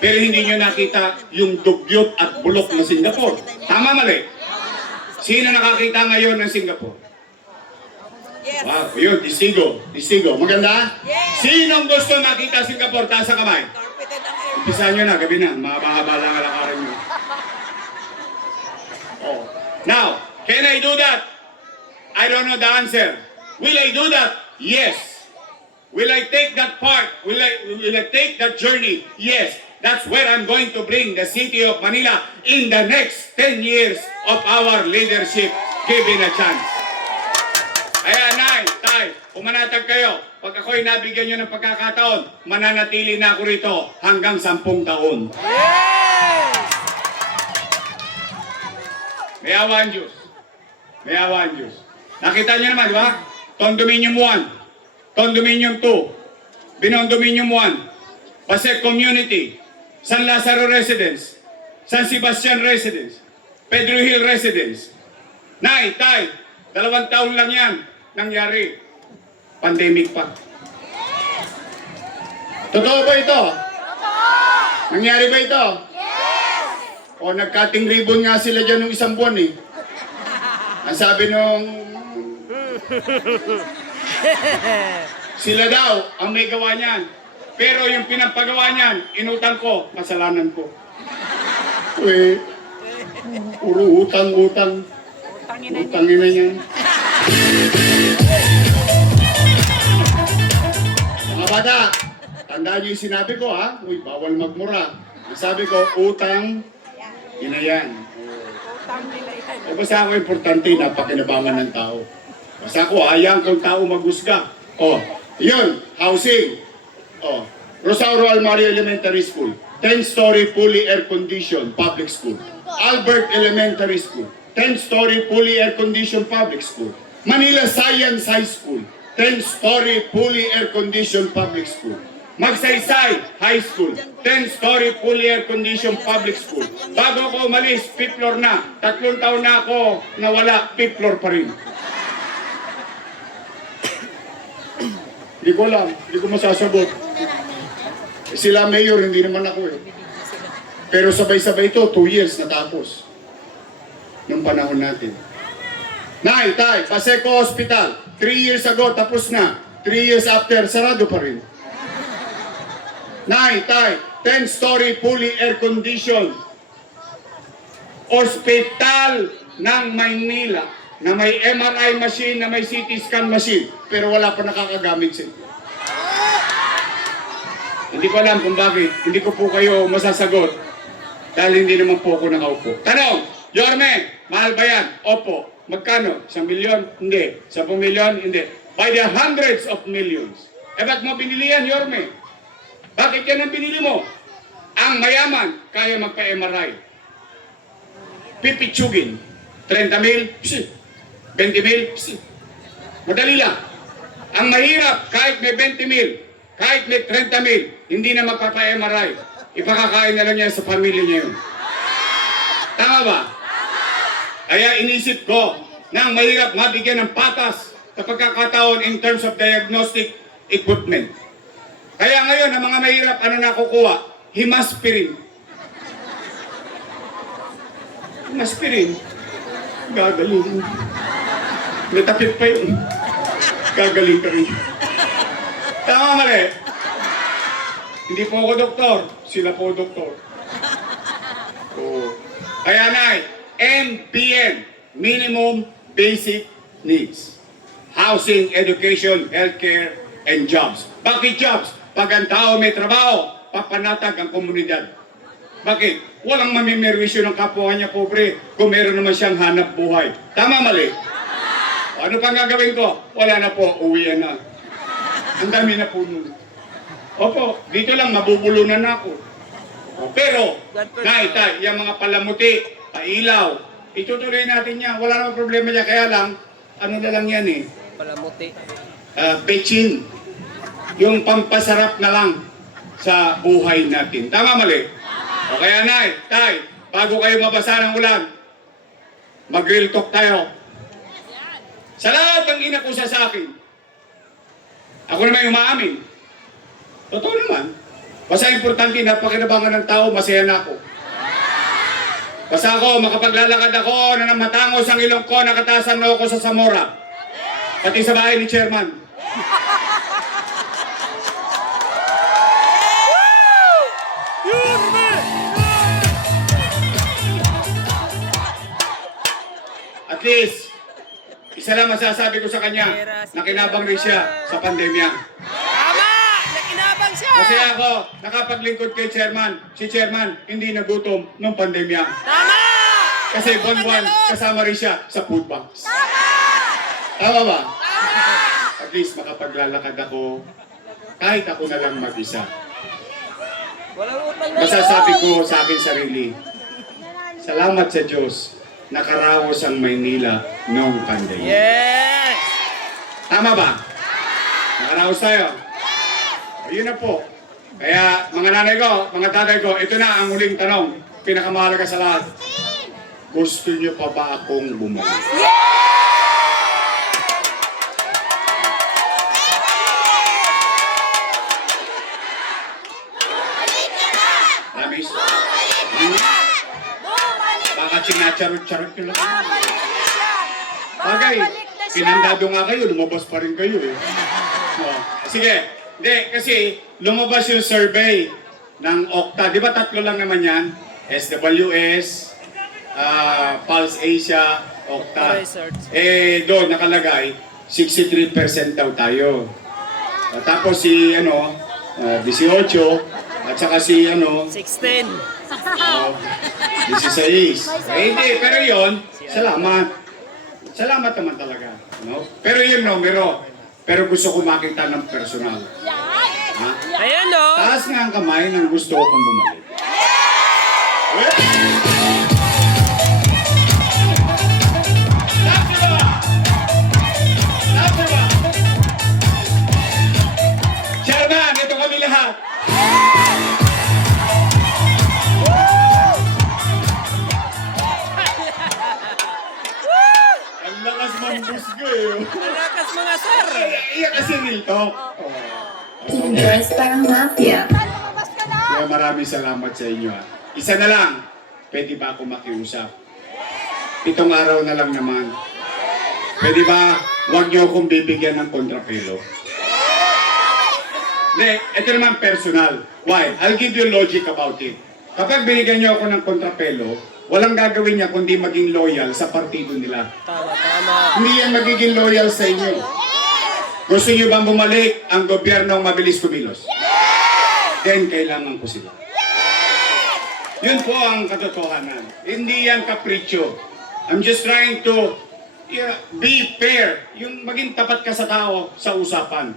Pero hindi nyo nakita yung dugyot at bulok ng Singapore. Tama mali? Sino nakakita ngayon ng Singapore? Wow, yun, Distigo. Distigo. Maganda? Sinong gusto makita Singapore? Taas ang kamay. Umpisa nyo na, gabi na. Mahaba lang ang lakarin nyo. Oh. Now, can I do that? I don't know the answer. Will I do that? Yes. Will I take that part? Will I take that journey? Yes. That's where I'm going to bring the city of Manila in the next 10 years of our leadership given a chance. Kaya nay, tay, pumanatag kayo. Pag ako'y nabigyan nyo ng pagkakataon, mananatili na ako rito hanggang 10 taon. May awa ang Diyos. May awa ang Diyos. Nakita nyo naman, di ba? Condominium 1, Condominium 2, Binondominium 1, Pasek Community, San Lazaro Residence, San Sebastian Residence, Pedro Hill Residence. Nay, tay, 2 taon lang yan nangyari. Pandemic pa. Totoo ba ito? Nangyari ba ito? O nag-cutting ribbon nga sila dyan nung 1 buwan eh. Ang sabi nung... sila daw ang may gawa niyan. Pero yung pinapagawa niyan, inutang ko, kasalanan ko. Uy, puro utang-utang. Utangin na niyan. Mga bata, tandaan niyo yung sinabi ko ha. Uy, bawal magmura. Ang sabi ko, utang, yun na yan. O basta ako importante, napakinabangan ng tao. Basta ako, hayaan kong tao maghusga. O, yun, housing. O, Rosauro Almario Elementary School, 10-story fully air-conditioned public school. Albert Elementary School, 10-story fully air-conditioned public school. Manila Science High School, 10-story fully air-conditioned public school. Magsaysay High School, 10-story fully air-conditioned public school. Bago ako umalis, 5th floor na. 3 taon na ako nawala, 5th floor pa rin. Hindi ko alam, hindi ko masasagot. Sila mayor, hindi naman ako eh. Pero sabay-sabay ito, 2 years natapos. Nung panahon natin. Nay, tay, Paseco Hospital, 3 years ago, tapos na. 3 years after, sarado pa rin. Nay, tay, 10-story fully air-conditioned hospital ng Maynila na may MRI machine, na may CT scan machine, pero wala pa nakakagamit siya. Hindi ko alam kung bakit. Hindi ko po kayo masasagot dahil hindi naman po ako nakaupo. Tanong, Yorme, mahal ba yan? Opo. Magkano? 1 milyon? Hindi. 10 milyon? Hindi. By the hundreds of millions. Eh ba't mo binili yan, Yorme? Bakit yan ang binili mo? Ang mayaman, kaya magpa-MRI. Pipitsugin. 30 mil? Psi. 20 mil? Psi. Madali lang. Ang mahirap, kahit may 20 mil, kahit may 30 mil, hindi na magpapa-MRI. Ipakakain na lang niya sa pamilya niya yun. Tama ba? Kaya inisip ko na ang mahirap mabigyan ng patas sa pagkakataon in terms of diagnostic equipment. Kaya ngayon, ang mga mahirap, ano nakukuha? Himaspirin. Himaspirin. Gagaling. May takip pa yun. Gagaling ka rin. Tama mali. Hindi po ako doktor. Sila po doktor. Oo. Kaya nay, MPN, Minimum Basic Needs. Housing, Education, Healthcare, and Jobs. Bakit jobs? Pag ang tao may trabaho, papanatag ang komunidad. Bakit? Walang mamimerwisyo ng kapwa niya pobre kung meron naman siyang hanap buhay. Tama mali? Ano pang gagawin ko? Wala na po, uwian na. Ang dami na po nun. Opo, dito lang, mabubulunan na ako. Pero, nay, tay, yung mga palamuti, pailaw, itutuloy natin yan. Wala namang problema niya. Kaya lang, ano na lang yan eh. Palamuti. Pechin. Yung pampasarap na lang sa buhay natin. Tama mali? O kaya nay, tay, bago kayo mabasa ng ulan, mag-real talk tayo. Sa lahat ng inakusa sa akin, ako naman yung umaamin. Totoo naman. Basta importante, napakinabangan ng tao, masaya na ako. Basta ako, makapaglalakad ako, na matangos ang ilong ko, nakatasan na ako sa Zamora. Pati sa bahay ni Chairman. At least, isa lang masasabi ko sa kanya, nakinabang rin siya sa pandemya. Tama! Nakinabang siya! Kasi ako, nakapaglingkod kay Chairman. Si Chairman, hindi nagutom nung pandemya. Tama! Kasi buwan-buwan, kasama rin siya sa food banks. Tama ba? at least makapaglalakad ako kahit ako na lang mag-isa. Walang utang na Masasabi ko sa akin sarili, salamat sa Diyos, nakaraos ang Maynila noong pandemya. Yes! Tama ba? Nakaraos tayo? Ayun na po. Kaya mga nanay ko, mga tatay ko, ito na ang huling tanong. Pinakamahalaga sa lahat. Gusto niyo pa ba akong bumalik? Lamis? Baka sinacharot-charot nyo lang. Bagay, pinandado nga kayo, lumabas pa rin kayo eh. Oh, sige. Hindi, kasi lumabas yung survey ng Okta. Di ba tatlo lang naman yan? SWS, Pulse Asia, Okta. Doon nakalagay, 63% daw tayo. Tapos si, 18, at saka si, 16. 16. Hindi, pero yon, salamat. Salamat naman talaga. No? Pero yun, pero gusto ko makita ng personal. Ha? Ayan o! Taas nga ang kamay ng gusto ko kung bumalik. Chairman, ito kami lahat. Ang lakas mambusga eh. Malakas mga sir! Iya kasi real talk. Dress parang mafia. Kaya maraming salamat sa inyo. Isa na lang, pwede ba ako makiusap? 7 araw na lang naman. Pwede ba, huwag niyo akong bibigyan ng kontrapelo? Hindi, ito naman personal. Why? I'll give you logic about it. Kapag binigyan niyo ako ng kontrapelo, walang gagawin niya kundi maging loyal sa partido nila. Tama. Hindi yan magiging loyal sa inyo. Gusto niyo bang bumalik ang gobyernong mabilis kumilos? Then kailangan ko sila. Yun po ang katotohanan. Hindi yan kapritsyo. I'm just trying to be fair. Yung maging tapat ka sa tao sa usapan.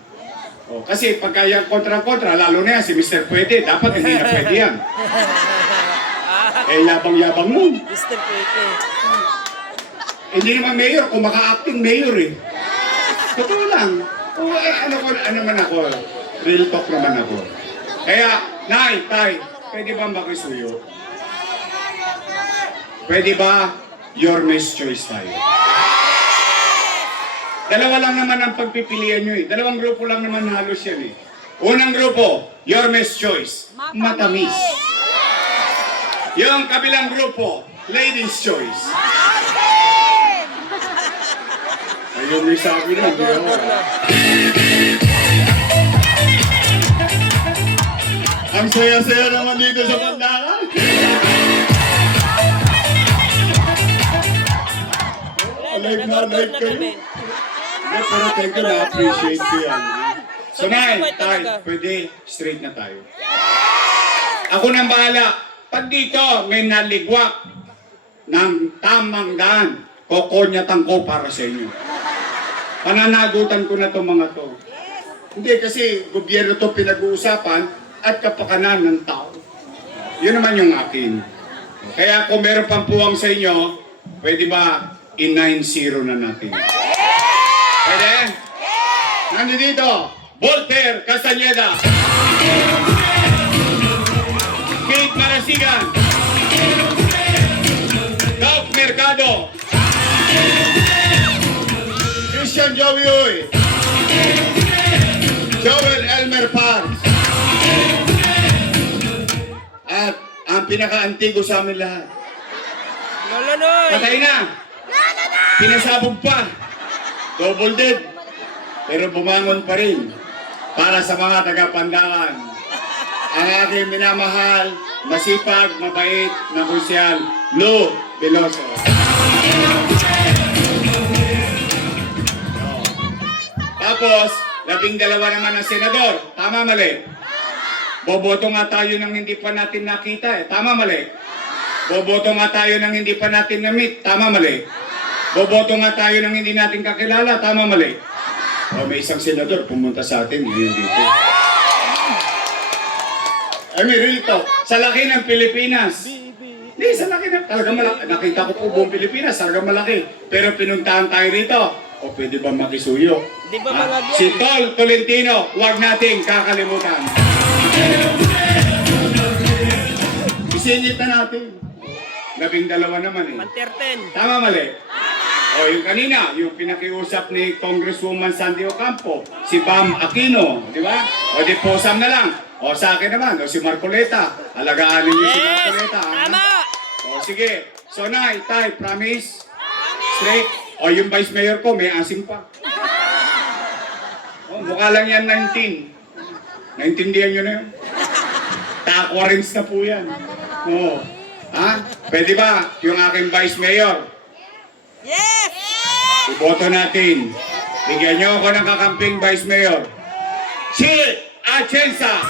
Kasi pagka yung kontra-kontra, lalo na yan si Mr. Pwede, dapat hindi na pwede yan. Yabang-yabang nun. Mr. Pwede. Hindi naman mayor, kung maka-acting mayor eh. Totoo lang. Ano man ako, real talk naman ako. Kaya, Nay, Tay, pwede ba makisuyo? Pwede ba your miss choice tayo? Dalawa lang naman ang pagpipilian nyo eh. Dalawang grupo lang naman halos yan eh. Unang grupo, your miss choice. Matamis. Yung kabilang grupo, ladies choice. Ayun may sabi na, di ba? Ang saya-saya naman dito sa Pandakan. Like na like kayo. Pero thank you, na-appreciate ko yan. So, Nay, Tay, pwede straight na tayo. Ako nang bahala. Pag dito may naligwak ng tamang daan, kokonyatan ko para sa inyo. Pananagutan ko na itong mga to. Hindi kasi gobyerno to pinag-uusapan at kapakanan ng tao. Yun naman yung akin. Kaya kung meron pang puwang sa inyo, pwede ba i-9-0 na natin? Pwede? Nandito, Voltaire Castañeda, Kate Marasigan, Doc Mercado, Christian Joey Uy, Joel Elmer Pars, at ang pinaka-antigo sa amin lahat. Lolonoy! Patay na! Pinasabog pa! Double dead! Pero bumangon pa rin para sa mga taga-Pandakan. Ang aking minamahal, masipag, mabait na konsyal, Lou Veloso. Tapos, 12 naman ang senador. Tama, mali? Boboto nga tayo nang hindi pa natin nakita eh. Tama, mali? Boboto nga tayo nang hindi pa natin na-meet. Tama, mali? Boboto nga tayo nang hindi natin kakilala. Tama, mali? O may isang senador pumunta sa atin ngayon dito. I mean, real talk. Sa laki ng Pilipinas. Hindi, sa laki ng... Talagang malaki. Nakita ko po buong Pilipinas, talagang malaki. Pero pinuntahan tayo rito. O pwede ba makisuyo? Di ba Ha? malagyan? Si Tol Tolentino, huwag nating kakalimutan. Isingit na natin. 12 naman eh. Panterten. Tama mali? O yung kanina, yung pinakiusap ni Congresswoman Sandy Ocampo, si Bam Aquino, di ba? O di posam na lang. O sa akin naman, o si Marcoleta. Alagaanin niyo si Marcoleta. ha? Tama! O sige. So Nay, Tay, promise? Straight. O yung Vice Mayor ko, may asim pa. O mukha lang yan 19. Naintindihan nyo na yun? Takwarins na po yan. O. Ha? Pwede ba yung aking Vice Mayor? Yes! Iboto natin. Bigyan niyo ako ng kakamping Vice Mayor. Si Atienza!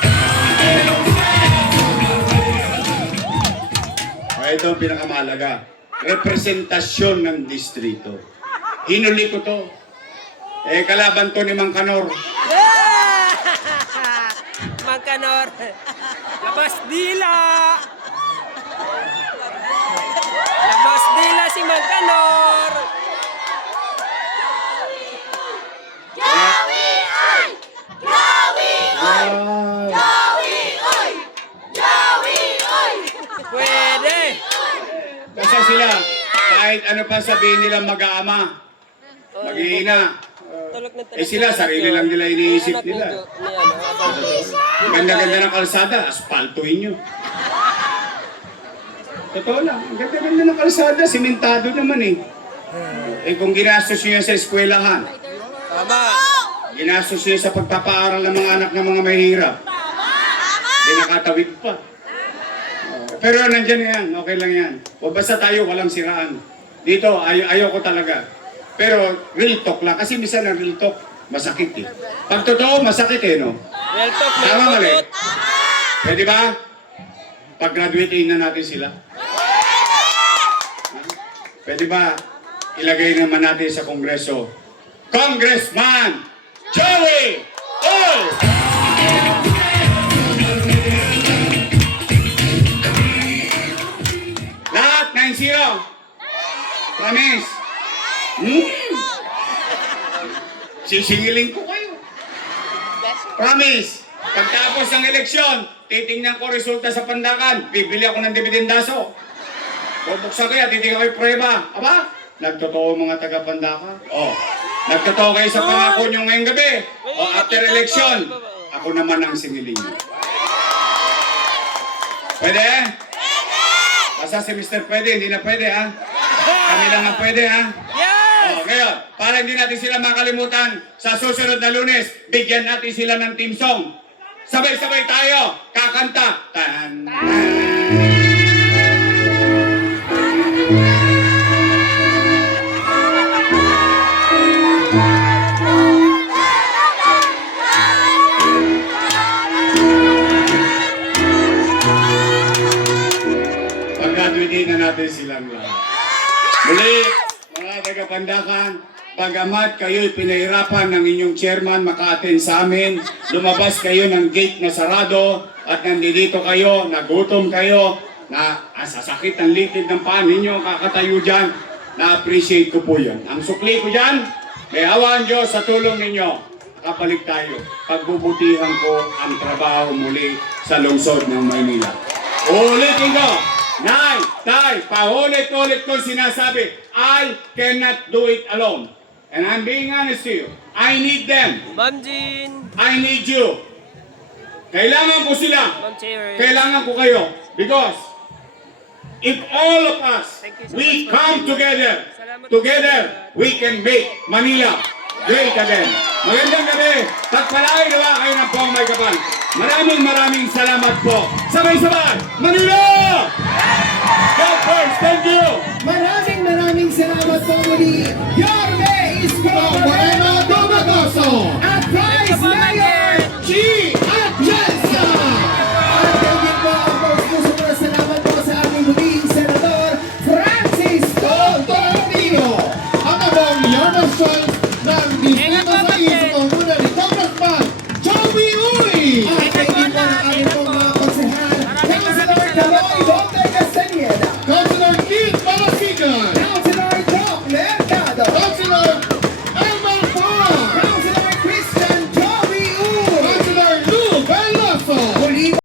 Ito ang pinakamahalaga. Representasyon ng distrito. Hinuli ko to. Kalaban to ni Mang Kanor. Magkanor. Labas dila! Labas dila si Magkanor! Joey, oy! Joey, oy! Joey, oy! Joey, oy! Pwede! Kasi sila, kahit ano pa sabihin nila mag-aama, mag-iina. Tulog na Sila, sarili lang nila iniisip nila. Ganda-ganda ng kalsada, aspaltuhin nyo. Totoo lang, ang ganda-ganda ng kalsada, simentado naman eh. Kung ginastos nyo yan sa eskwelahan, Tama! ginastos nyo sa pagpapaaral ng mga anak ng mga mahirap, dinakatawid pa. Pero nandyan yan, okay lang yan. O basta tayo walang siraan. Dito, ayaw ko talaga. Pero real talk lang, kasi minsan ang real talk, masakit eh. Pag totoo, masakit eh, no? Real talk, may Tama mali? pagod. Pwede ba? Pag-graduate na natin sila. Pwede ba? Ilagay naman natin sa Kongreso. Congressman Joey Oy! Lahat 9-0. Promise. Sisingilin ko kayo. Promise. Pagtapos ng eleksyon, titingnan ko resulta sa Pandakan. Bibili ako ng dibidendaso. Bubuksan ko yan, titingnan ko yung prueba. Aba? Nagtotoo mga taga-Pandakan. O. Nagtotoo kayo sa pangako nyo ngayong gabi. O after election, ako naman ang singilin nyo. Pwede? Basta si Mr. Pwede, hindi na pwede ha? Kami lang ang pwede ha? Yes! O, ngayon, para hindi natin sila makalimutan, sa susunod na Lunes, bigyan natin sila ng team song. Sabay-sabay tayo, kakanta. Tan, pag-graduate na natin silang lahat. Muli, mga taga-Pandakan, bagamat kayo'y pinahirapan ng inyong chairman maka-attend sa amin, lumabas kayo ng gate na sarado at nandito kayo, nagutom kayo, na sasakit ang litid ng paa ninyo, kakatayo dyan, na-appreciate ko po yan. Ang sukli ko dyan, may awa ang Diyos sa tulong ninyo, kapalik tayo. Pagbubutihan ko ang trabaho muli sa lungsod ng Maynila. Ulitin ko! Nay, Tay, paulit-ulit ko sinasabi, I cannot do it alone. And I'm being honest to you. I need them. Ma'am Jean! I need you. Kailangan ko sila. Ma'am Chair! Kailangan ko kayo. Because if all of us, Thank you so we much, come Ma'am. together, Salamat po. together, we can make Manila great again. Magandang gabi. Pagpalain nawa kayo ng buong may kapal. Maraming salamat po. Sabay-sabay, Manila!